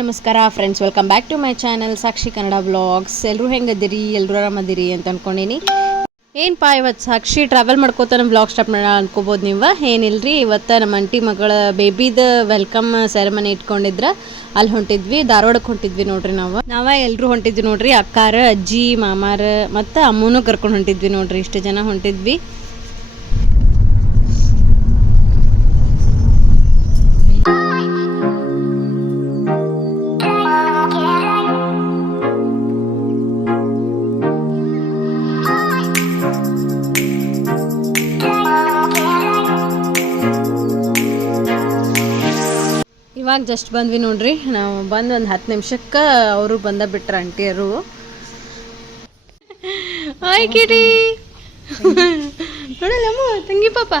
ನಮಸ್ಕಾರ friends, welcome back to my channel Sakshi Kannada vlogs. ಎಲ್ಲರೂ ಹೆಂಗದಿರಿ, ಎಲ್ಲರೂ ಆರಾಮದಿರಿ ಅಂತ ಅಂದ್ಕೊಂಡೀನಿ. ಏನಪ್ಪ ಇವತ್ತು ಸಾಕ್ಷಿ ಟ್ರಾವೆಲ್ ಮಾಡ್ಕೋತ ನಮ್ಮ ವ್ಲಾಗ್ ಸ್ಟಾರ್ಟ್ ಮಾಡೋಣ ಅನ್ಕೋಬೋದು ನೀವು. ಏನಿಲ್ಲರಿ, ಇವತ್ತು ನಮ್ಮ ಅಂಟಿ ಮಗಳ ಬೇಬಿದು ವೆಲ್ಕಮ್ ಸೆರೆಮನಿ ಇಟ್ಕೊಂಡಿದ್ರೆ ಅಲ್ಲಿ ಹೊಂಟಿದ್ವಿ. ಧಾರವಾಡಕ್ಕೆ ಹೊಂಟಿದ್ವಿ ನೋಡ್ರಿ. ನಾವೇ ಎಲ್ಲರೂ ಹೊಂಟಿದ್ವಿ ನೋಡ್ರಿ. ಅಕ್ಕಾರ, ಅಜ್ಜಿ, ಮಾಮಾರ ಮತ್ತು ಅಮ್ಮನೂ ಕರ್ಕೊಂಡು ಹೊಂಟಿದ್ವಿ ನೋಡ್ರಿ. ಇಷ್ಟು ಜನ ಹೊಂಟಿದ್ವಿ. ಇವಾಗ ಜಸ್ಟ್ ಬಂದ್ವಿ ನೋಡ್ರಿ. ನಾವು ಬಂದು ಒಂದು 10 ನಿಮಿಷಕ್ಕೆ ಅವರು ಬಂದ ಬಿಟ್ರು ಆಂಟಿಯರು. ಹಾಯ್ ಕಿಟಿ, ನೋಡಲ್ಲಮ್ಮ ತಂಗಿ ಪಾಪ.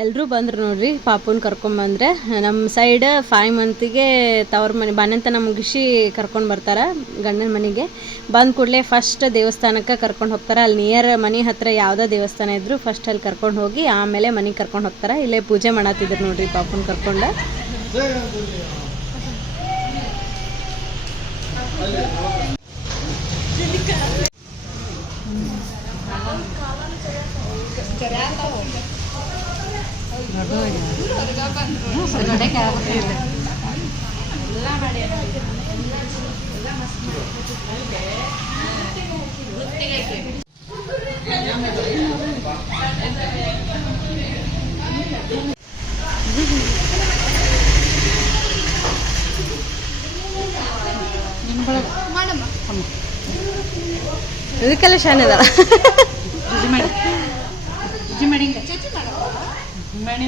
ಎಲ್ಲರೂ ಬಂದ್ರು ನೋಡ್ರಿ. ಪಾಪುನ ಕರ್ಕೊಂಬಂದ್ರೆ ನಮ್ಮ ಸೈಡ್ 5 ಮಂತಿಗೆ ತವ್ರ ಮನೆ ಬಾಣಂತನ ಮುಗಿಸಿ ಕರ್ಕೊಂಡು ಬರ್ತಾರೆ ಗಂಡನ ಮನೆಗೆ. ಬಂದ ಕೂಡಲೇ ಫಸ್ಟ್ ದೇವಸ್ಥಾನಕ್ಕೆ ಕರ್ಕೊಂಡು ಹೋಗ್ತಾರೆ. ಅಲ್ಲಿ ನಿಯರ್ ಮನೆ ಹತ್ರ ಯಾವುದೇ ದೇವಸ್ಥಾನ ಇದ್ರು ಫಸ್ಟ್ ಅಲ್ಲಿ ಕರ್ಕೊಂಡು ಹೋಗಿ ಆಮೇಲೆ ಮನೆಗೆ ಕರ್ಕೊಂಡು ಹೋಗ್ತಾರೆ. ಇಲ್ಲೇ ಪೂಜೆ ಮಾಡತ್ತಿದ್ರು ನೋಡ್ರಿ ಪಾಪುನ ಕರ್ಕೊಂಡು. ಇದಕ್ಕೆಲ್ಲ ಶಾನೆ ಅದಲ್ಲ.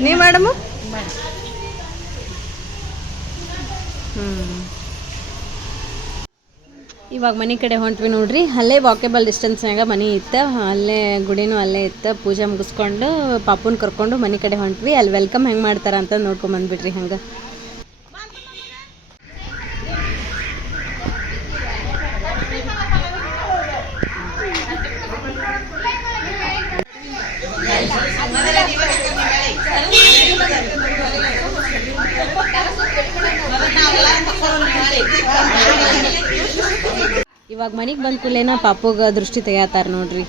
ನೀ ಮಾಡಮ್ಮ. ಇವಾಗ ಮನೆ ಕಡೆ ಹೊಂಟ್ವಿ ನೋಡ್ರಿ. ಅಲ್ಲೇ ವಾಕೇಬಲ್ ಡಿಸ್ಟೆನ್ಸ್ನಾಗ ಮನೆ ಇತ್ತು. ಅಲ್ಲೇ ಗುಡಿನೂ ಅಲ್ಲೇ ಇತ್ತು. ಪೂಜೆ ಮುಗಿಸ್ಕೊಂಡು ಪಾಪುನ ಕರ್ಕೊಂಡು ಮನೆ ಕಡೆ ಹೊಂಟ್ವಿ. ಅಲ್ಲಿ ವೆಲ್ಕಮ್ ಹೆಂಗೆ ಮಾಡ್ತಾರ ಅಂತ ನೋಡ್ಕೊಂಡ್ ಬಂದ್ಬಿಟ್ರಿ. ಹಂಗೆ ಇವಾಗ ಮನೆಗೆ ಬಂದ ಕೂಡಲೇನ ಪಾಪುಗ ದೃಷ್ಟಿ ತೆಗಿತಾರ ನೋಡ್ರಿ.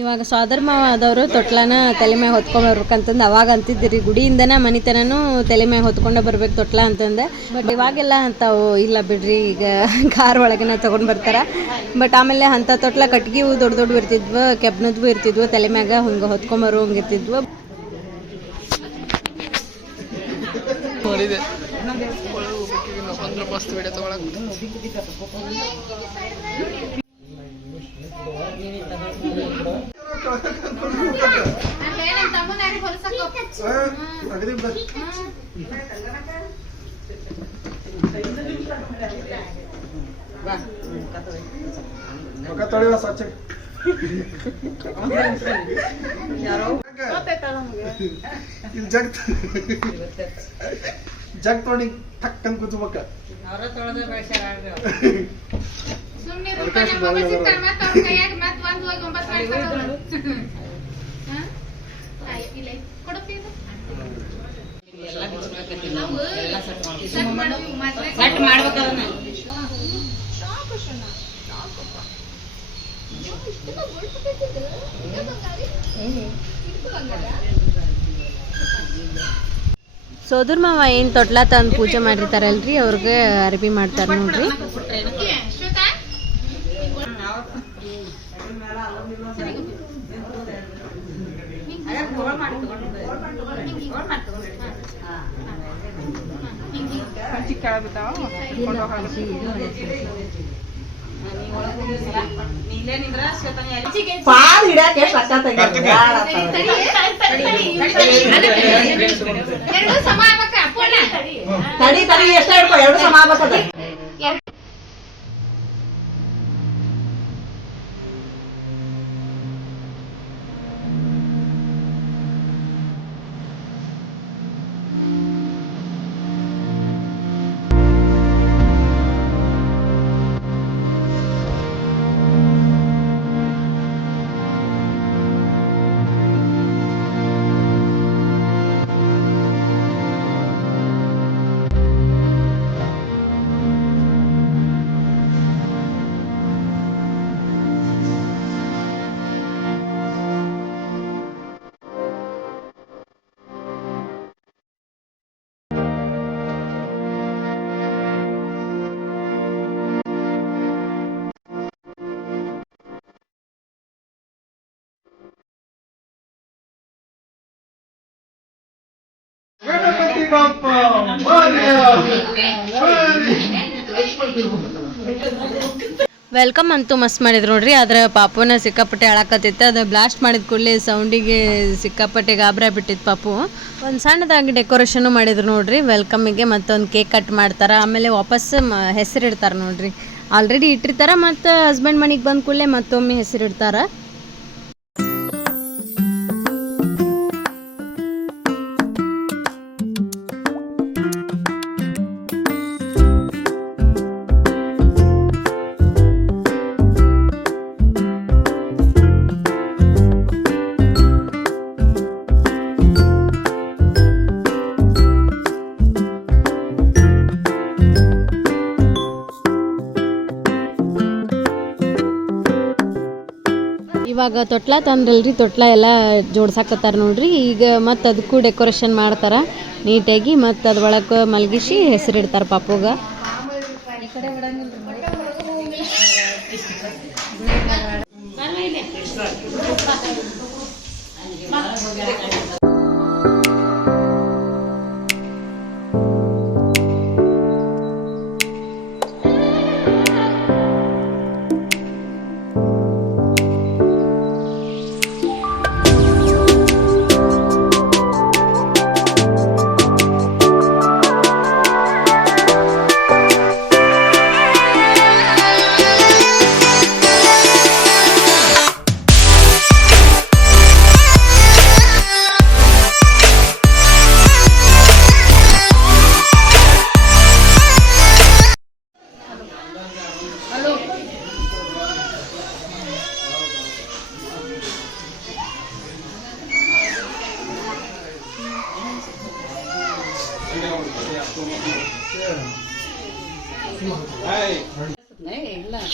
ಇವಾಗ ಸೋದರ ಮಾವ ಆದವರು ತೊಟ್ಲನ ತಲೆ ಮ್ಯಾಗ ಹೊತ್ಕೊಂಡ್ಬರ್ಬೇಕಂತಂದು ಅವಾಗ ಅಂತಿದ್ದೀರಿ. ಗುಡಿಯಿಂದನ ಮನಿತನೂ ತಲೆ ಮ್ಯಾಗ ಹೊತ್ಕೊಂಡ ಬರ್ಬೇಕು ತೊಟ್ಲ ಅಂತಂದೆ. ಬಟ್ ಇವಾಗೆಲ್ಲ ಅಂತಾವು ಇಲ್ಲ ಬಿಡ್ರಿ, ಈಗ ಕಾರ್ ಒಳಗನ ತೊಗೊಂಡು ಬರ್ತಾರೆ. ಬಟ್ ಆಮೇಲೆ ಅಂಥ ತೊಟ್ಲ ಕಟ್ಗಿವು ದೊಡ್ಡ ದೊಡ್ಡ ಇರ್ತಿದ್ವು, ಕೆಬ್ನದ್ವು ಇರ್ತಿದ್ವು, ತಲೆ ಮ್ಯಾಗ ಹಿಂಗೆ ಹೊತ್ಕೊಂಬರು ಹಂಗಿರ್ತಿದ್ವು. ಜಗ್ ತೊಗೊಂಡು ಟಕ್ ಅಂತ ಕೂತ್ಬೇಕ. ಸೋದರ ಮಾವ ಏನು ತೊಟ್ಲ ತಂದು ಪೂಜೆ ಮಾಡಿರ್ತಾರಲ್ರಿ, ಅವ್ರಿಗೆ ಅರ್ಬಿ ಮಾಡ್ತಾರೆ ನೋಡ್ರಿ. ಪಾಲ್ ಹಿಡಾಕ ಎಷ್ಟು ರೊಕ್ಕ ತಡಿ ತಡಿ ಎಷ್ಟ ಹಿಡ್ಕೊ ಎರಡು ಸಮ ಆಗ್ಬೇಕದ ಗಣಪತಿ ಬಪ್ಪ ಮೋರ್ಯ. ವೆಲ್ಕಮ್ ಅಂತೂ ಮಸ್ತ್ ಮಾಡಿದ್ರು ನೋಡ್ರಿ. ಆದ್ರೆ ಪಾಪುನ ಸಿಕ್ಕಾಪಟ್ಟೆ ಅಳಕತ್ತಿತ್ತು. ಅದು ಬ್ಲಾಸ್ಟ್ ಮಾಡಿದ ಕೂಡಲೇ ಸೌಂಡಿಗೆ ಸಿಕ್ಕಾಪಟ್ಟೆ ಗಾಬರಿ ಬಿಟ್ಟಿತ್ತು ಪಾಪು. ಒಂದು ಸಣ್ಣದಾಗಿ ಡೆಕೋರೇಷನು ಮಾಡಿದ್ರು ನೋಡ್ರಿ. ವೆಲ್ಕಮ್ಮಿಗೆ ಮತ್ತೊಂದು ಕೇಕ್ ಕಟ್ ಮಾಡ್ತಾರೆ. ಆಮೇಲೆ ವಾಪಸ್ ಹೆಸರಿಡ್ತಾರೆ ನೋಡ್ರಿ. ಆಲ್ರೆಡಿ ಇಟ್ಟಿರ್ತಾರೆ, ಮತ್ತು ಹಸ್ಬೆಂಡ್ ಮನೆಗೆ ಬಂದ ಕೂಡಲೇ ಮತ್ತೊಮ್ಮೆ ಹೆಸರಿಡ್ತಾರೆ. ಇವಾಗ ತೊಟ್ಲ ತಂದ್ರಲ್ರಿ, ತೊಟ್ಲ ಎಲ್ಲ ಜೋಡ್ಸಾಕತ್ತಾರ ನೋಡ್ರಿ. ಈಗ ಮತ್ತು ಅದಕ್ಕೂ ಡೆಕೋರೇಷನ್ ಮಾಡ್ತಾರೆ ನೀಟಾಗಿ. ಮತ್ತು ಅದ್ರೊಳಗೆ ಮಲಗಿಸಿ ಹೆಸರಿಡ್ತಾರೆ ಪಾಪುಗ.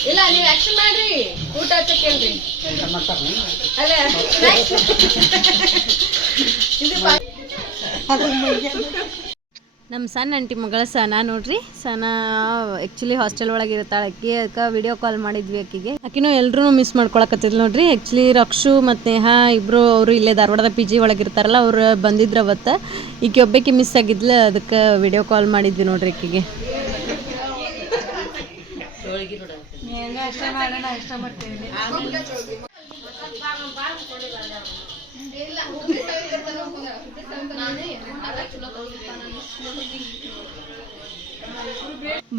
ಇಲ್ಲ ನೀವು ಆಕ್ಷನ್ ಮಾಡ್ರಿ, ಊಟ ಹಚ್ಚಕ್ಕೇಳ್ರಿ. ನಮ್ಮ ಸಣ್ಣ ಆಂಟಿ ಮಗಳ ಸನ ನೋಡ್ರಿ. ಸನ ಆ್ಯಕ್ಚುಲಿ ಹಾಸ್ಟೆಲ್ ಒಳಗೆ ಇರ್ತಾಳೆ ಆಕಿ. ಅದಕ್ಕೆ ವಿಡಿಯೋ ಕಾಲ್ ಮಾಡಿದ್ವಿ ಆಕಿಗೆ. ಆಕಿನೂ ಎಲ್ಲರೂ ಮಿಸ್ ಮಾಡ್ಕೊಳಕತ್ತಿದ್ಲು ನೋಡ್ರಿ. ಆ್ಯಕ್ಚುಲಿ ರಕ್ಷು ಮತ್ತು ನೇಹಾ ಇಬ್ಬರು ಅವರು ಇಲ್ಲೇ ಧಾರವಾಡದ PG ಒಳಗೆ ಇರ್ತಾರಲ್ಲ, ಅವ್ರು ಬಂದಿದ್ರು ಅವತ್ತು. ಈಕೆ ಒಬ್ಬಾಕಿ ಮಿಸ್ ಆಗಿದ್ಲು, ಅದಕ್ಕೆ ವಿಡಿಯೋ ಕಾಲ್ ಮಾಡಿದ್ವಿ ನೋಡ್ರಿ ಆಕಿಗೆ.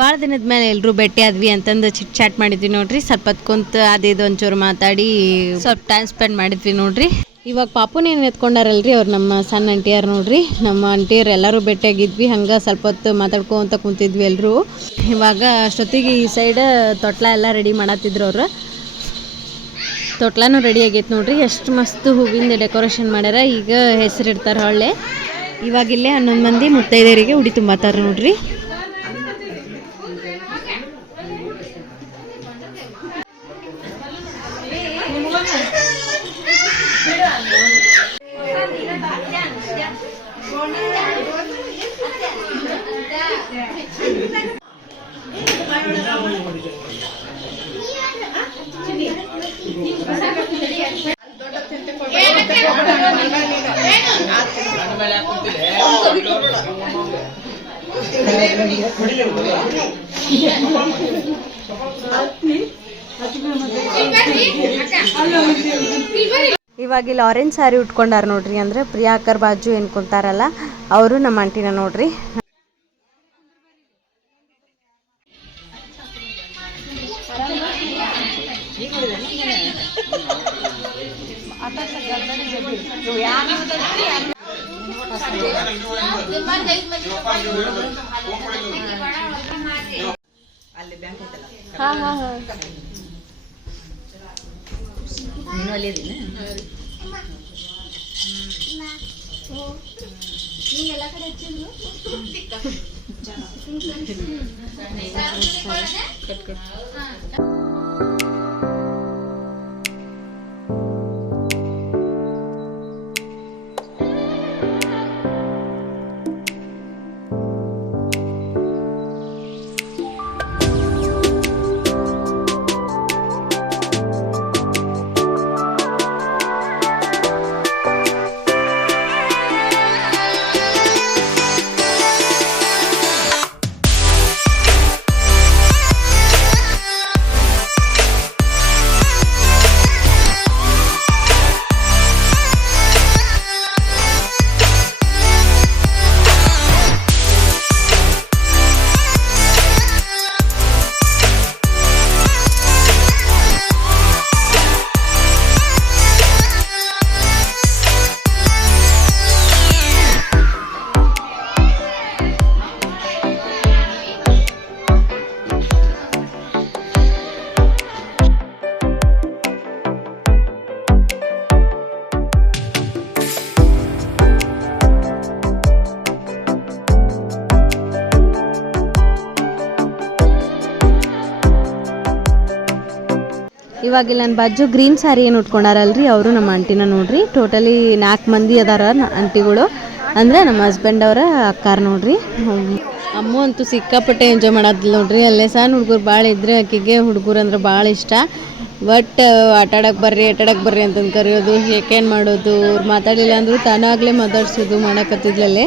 ಭಾಳ ದಿನದ ಮೇಲೆ ಎಲ್ಲರೂ ಭೇಟಿ ಆದ್ವಿ ಅಂತಂದು ಚಿಟ್ ಚಾಟ್ ಮಾಡಿದ್ವಿ ನೋಡ್ರಿ. ಸ್ವಲ್ಪ ಹೊತ್ತು ಕುಂತು ಅದಿದು ಒಂಚೂರು ಮಾತಾಡಿ ಸ್ವಲ್ಪ ಟೈಮ್ ಸ್ಪೆಂಡ್ ಮಾಡಿದ್ವಿ ನೋಡ್ರಿ. ಇವಾಗ ಪಾಪುನೇನು ಎತ್ಕೊಂಡಾರಲ್ರಿ, ಅವ್ರು ನಮ್ಮ ಸಣ್ಣ ಆಂಟಿಯರು ನೋಡ್ರಿ. ನಮ್ಮ ಆಂಟಿಯರು ಎಲ್ಲರೂ ಭೇಟಿಯಾಗಿದ್ವಿ. ಹಂಗೆ ಸ್ವಲ್ಪ ಹೊತ್ತು ಮಾತಾಡ್ಕೊಂತ ಕುಂತಿದ್ವಿ ಎಲ್ಲರೂ. ಇವಾಗ ಅಷ್ಟೊತ್ತಿಗೆ ಈ ಸೈಡ್ ತೊಟ್ಲ ಎಲ್ಲ ರೆಡಿ ಮಾಡತ್ತಿದ್ರು ಅವರು. ತೊಟ್ಲನೂ ರೆಡಿ ಆಗೈತೆ ನೋಡ್ರಿ. ಎಷ್ಟು ಮಸ್ತ್ ಹೂವಿಂದ ಡೆಕೋರೇಷನ್ ಮಾಡ್ಯಾರ. ಈಗ ಹೆಸರಿಡ್ತಾರೆ ಹೊಳ್ಳೆ. ಇವಾಗಿಲ್ಲೇ 11 ಮಂದಿ ಮುತ್ತೈದೆಯರಿಗೆ ಉಡಿ ತುಂಬಾತಾರೆ ನೋಡ್ರಿ. ಇವಾಗ ಇಲ್ಲಿ ಆರೆಂಜ್ ಸ್ಯಾರಿ ಉಟ್ಕೊಂಡಾರ ನೋಡ್ರಿ. ಅಂದ್ರೆ ಪ್ರಿಯಾಕರ್ ಬಾಜು ಏನು ಕುಂತಾರಲ್ಲ ಅವರು ನಮ್ಮ ಆಂಟಿನ ನೋಡ್ರಿ. ಇವಾಗ ನನ್ನ ಬಾಜು ಗ್ರೀನ್ ಸ್ಯಾರಿ ಏನು ಉಟ್ಕೊಂಡಾರಲ್ರಿ ಅವರು ನಮ್ಮ ಆಂಟಿನ ನೋಡ್ರಿ. ಟೋಟಲಿ 4 ಮಂದಿ ಅದಾರ ಆಂಟಿಗಳು. ಅಂದರೆ ನಮ್ಮ ಹಸ್ಬೆಂಡ್ ಅವರ ಅಕ್ಕಾರ ನೋಡ್ರಿ. ಅಮ್ಮ ಅಂತೂ ಸಿಕ್ಕಾಪಟ್ಟೆ ಎಂಜಾಯ್ ಮಾಡೋದಿಲ್ಲ ನೋಡ್ರಿ. ಅಲ್ಲೇ ಸಣ್ಣ ಹುಡುಗರು ಭಾಳ ಇದ್ರೆ ಆಕೆಗೆ ಹುಡುಗರು ಅಂದ್ರೆ ಭಾಳ ಇಷ್ಟ. ಬಟ್ ಆಟಾಡಕ್ಕೆ ಬರ್ರಿ ಅಂತಂದು ಕರೆಯೋದು, ಶೇಕ್ ಹ್ಯಾಂಡ್ ಮಾಡೋದು, ಅವ್ರು ಮಾತಾಡಲಿಲ್ಲ ಅಂದರೂ ತಾನಾಗಲೇ ಮಾತಾಡ್ಸೋದು ಮಾಡಕತ್ತಿದ್ಲಲ್ಲೇ.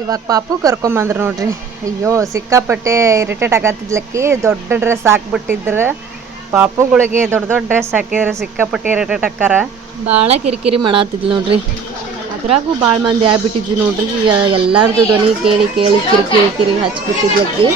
ಇವಾಗ ಪಾಪು ಕರ್ಕೊಂಬಂದ್ರು ನೋಡ್ರಿ. ಅಯ್ಯೋ ಸಿಕ್ಕಾಪಟ್ಟೆ ಇರಿಟೇಟ್ ಆಗತ್ತಿದ್ಲಕ್ಕಿ. ದೊಡ್ಡ ಡ್ರೆಸ್ ಹಾಕ್ಬಿಟ್ಟಿದ್ರು. ಪಾಪುಗಳಿಗೆ ದೊಡ್ಡ ಡ್ರೆಸ್ ಹಾಕಿದ್ರೆ ಸಿಕ್ಕಾಪಟ್ಟೆ ಇರಿಟೇಟ್ ಆಕ್ಕಾರ. ಭಾಳ ಕಿರಿಕಿರಿ ಮಾಡತ್ತಿದ್ಲು ನೋಡ್ರಿ. ಅದ್ರಾಗೂ ಭಾಳ ಮಂದಿ ಆಗ್ಬಿಟ್ಟಿದ್ವಿ ನೋಡ್ರಿ. ಎಲ್ಲಾರ್ದು ಧ್ವನಿ ಕೇಳಿ ಕಿರಿಕಿರಿ ಹಚ್ಬಿಟ್ಟಿದ್ಲಕ್ಕಿ.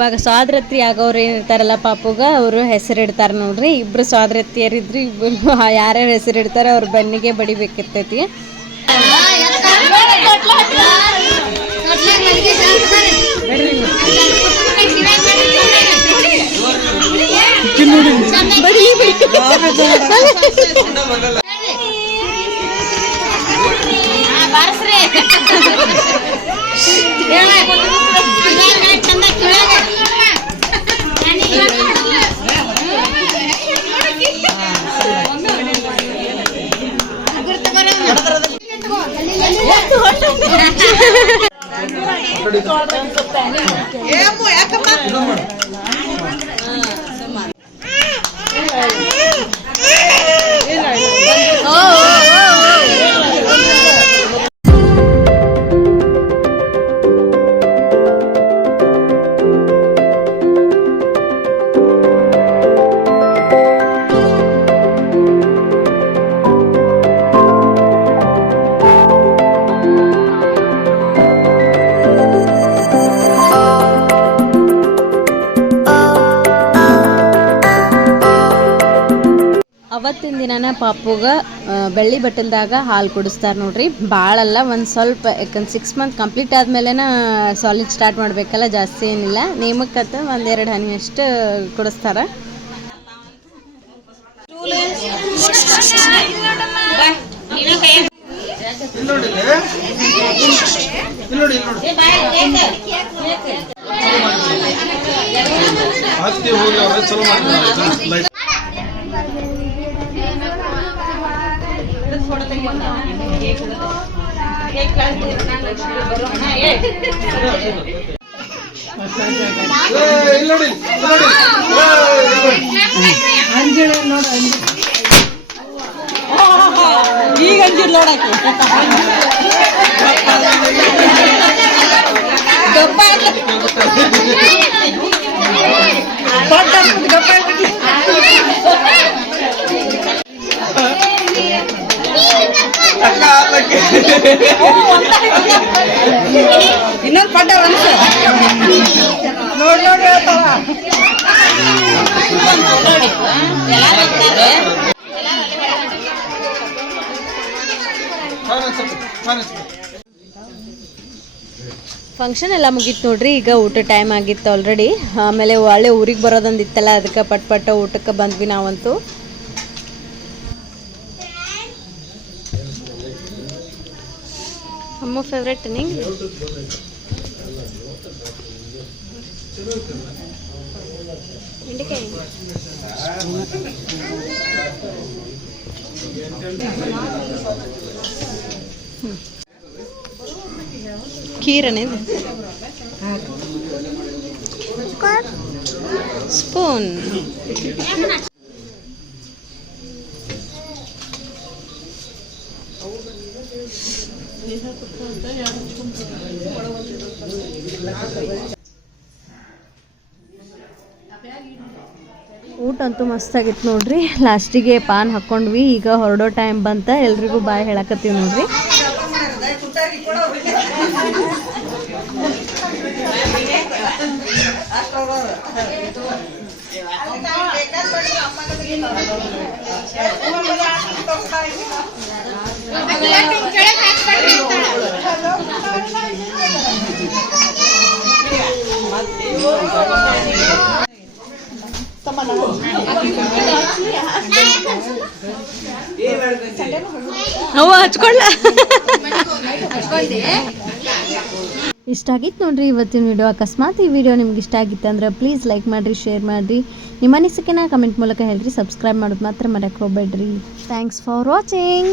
ಇವಾಗ ಸ್ವಾದ್ರತ್ರಿ ಆಗೋರು ಏನಿರ್ತಾರಲ್ಲ ಪಾಪುಗ ಅವರು ಹೆಸರಿಡ್ತಾರೆ ನೋಡ್ರಿ. ಇಬ್ರು ಸ್ವಾದ್ರತಿಯರಿದ್ರು, ಇಬ್ಬರು ಯಾರ್ಯಾರು ಹೆಸರಿಡ್ತಾರೆ ಅವ್ರ ಬೆನ್ನಿಗೆ ಬಡಿಬೇಕಿರ್ತೈತಿ. ಅವತ್ತಿನ ದಿನನ ಪಾಪುಗ ಬೆಳ್ಳಿ ಬಟ್ಟಲ್ದಾಗ ಹಾಲು ಕುಡಿಸ್ತಾರೆ ನೋಡ್ರಿ. ಭಾಳಲ್ಲ, ಒಂದು ಸ್ವಲ್ಪ, ಯಾಕಂದ್ರೆ 6 ಮಂತ್ ಕಂಪ್ಲೀಟ್ ಆದಮೇಲೆ ಸಾಲಿಡ್ ಸ್ಟಾರ್ಟ್ ಮಾಡಬೇಕಲ್ಲ, ಜಾಸ್ತಿ ಏನಿಲ್ಲ, ನೇಮಕ್ಕತ್ತ 1-2 ಹನಿ ಅಷ್ಟು ಕುಡಿಸ್ತಾರೆ. ಈಗ ಅಂಜಿರ್ ನೋಡಕ್ಕೆ ಇನ್ನೊಂದು ಪಡ್ಡ ನೋಡಿ ನೋಡಿ ಹೇಳ್ತಾವ. ಫಂಕ್ಷನ್ ಎಲ್ಲ ಮುಗೀತು ನೋಡ್ರಿ. ಈಗ ಊಟ ಟೈಮ್ ಆಗಿತ್ತು ಆಲ್ರೆಡಿ. ಆಮೇಲೆ ಒಳ್ಳೆ ಊರಿಗೆ ಬರೋದೊಂದಿತ್ತಲ್ಲ, ಅದಕ್ಕೆ ಪಟ್ ಊಟಕ್ಕೆ ಬಂದ್ವಿ ನಾವಂತೂ. ಅಮ್ಮ ಫೇವ್ರೇಟ್ ನಿಂಗೆ? ಖೀರನೇ ಸ್ಪೂನ್. ಊಟ ಅಂತೂ ಮಸ್ತಾಗಿತ್ತು ನೋಡ್ರಿ. ಲಾಸ್ಟಿಗೆ ಪಾನ್ ಹಾಕ್ಕೊಂಡ್ವಿ. ಈಗ ಹೊರಡೋ ಟೈಮ್ ಬಂತ, ಎಲ್ರಿಗೂ ಬಾಯ್ ಹೇಳಕತ್ತೀವಿ ನೋಡ್ರಿ. ಹಚ್ಕೊಳ್ಳ ಇಷ್ಟ ಆಗಿತ್ತು ನೋಡ್ರಿ ಇವತ್ತಿನ ವಿಡಿಯೋ. ಅಕಸ್ಮಾತ್ ಈ ವಿಡಿಯೋ ನಿಮ್ಗೆ ಇಷ್ಟ ಆಗಿತ್ತು ಅಂದ್ರೆ ಪ್ಲೀಸ್ ಲೈಕ್ ಮಾಡಿರಿ, ಶೇರ್ ಮಾಡಿರಿ, ನಿಮ್ಮ ಅನಿಸಿಕೆನ ಕಮೆಂಟ್ ಮೂಲಕ ಹೇಳ್ರಿ. ಸಬ್ಸ್ಕ್ರೈಬ್ ಮಾಡೋದು ಮಾತ್ರ ಮರೆಯಕ್ಕೆ ಹೋಗ್ಬೇಡ್ರಿ. Thanks for watching.